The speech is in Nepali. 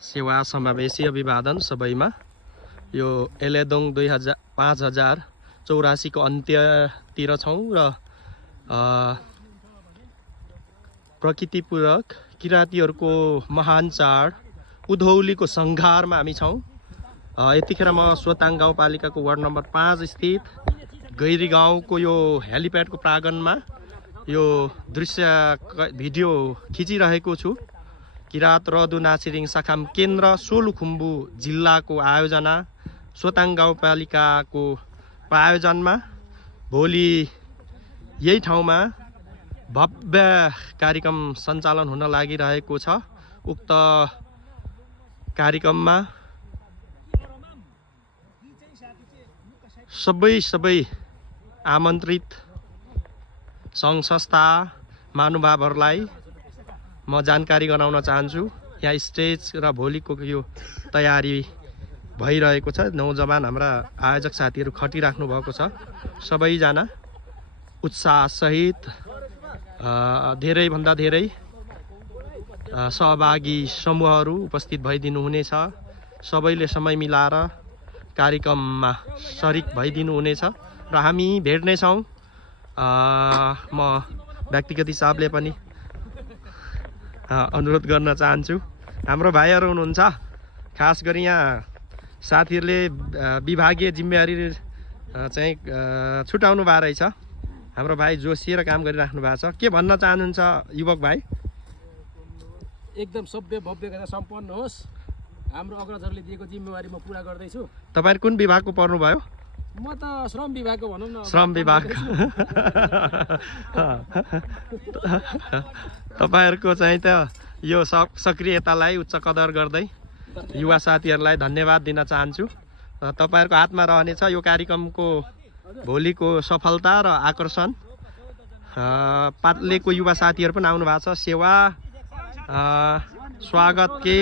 सेवा समावेशी अभिवादन सबैमा। यो एलेदोङ 5084 को अन्त्यतिर छौँ र प्रकृतिपूरक किराँतीहरूको महान चाड उधौलीको सङ्घारमा हामी छौँ। यतिखेर म सोताङ गाउँपालिकाको वार्ड नम्बर 5 स्थित गैरी गाउँको यो हेलिप्याडको प्राङ्गणमा यो दृश्य भिडियो खिचिरहेको छु। किराँत रदु नासिरिङ सखाम केन्द्र सोलुखुम्बु जिल्लाको आयोजना सोताङ गाउँपालिकाको प्रायोजनमा भोलि यही ठाउँमा भव्य कार्यक्रम सञ्चालन हुन लागिरहेको छ। उक्त कार्यक्रममा सबै आमन्त्रित सङ्घ संस्था महानुभावहरूलाई म जानकारी गराउन चाहन्छु। यहाँ स्टेज र भोलिको यो तयारी भइरहेको छ। नौजवान हाम्रा आयोजक साथीहरू खटिराख्नु भएको छ। सबैजना उत्साहसहित धेरैभन्दा धेरै सहभागी समूहहरू उपस्थित भइदिनु हुनेछ। सबैले समय मिलाएर कार्यक्रममा सरिक भइदिनु हुनेछ र हामी भेट्नेछौँ। म व्यक्तिगत हिसाबले पनि अनुरोध गर्न चाहन्छु। हाम्रो भाइहरू हुनुहुन्छ, खास गरी यहाँ साथीहरूले विभागीय जिम्मेवारी चाहिँ छुटाउनु भएको रहेछ। हाम्रो भाइ जोसिएर काम गरिराख्नु भएको छ। के भन्न चाहनुहुन्छ युवक भाइ? एकदम सभ्य भव्य गरेर सम्पन्न होस्। हाम्रो अग्रजहरूले दिएको जिम्मेवारी म पुरा गर्दैछु। तपाईहरु कुन विभागको पर्नुभयो? म त श्रम विभागको भनौँ न। श्रम विभाग। तपाईहरुको चाहिँ त यो सक्रियतालाई उच्च कदर गर्दै युवा साथीहरूलाई धन्यवाद दिन चाहन्छु। तपाईहरुको हातमा रहनेछ यो कार्यक्रमको भोलिको सफलता र आकर्षण। पाटलेको युवा साथीहरू पनि आउनु भएको छ। सेवा स्वागत के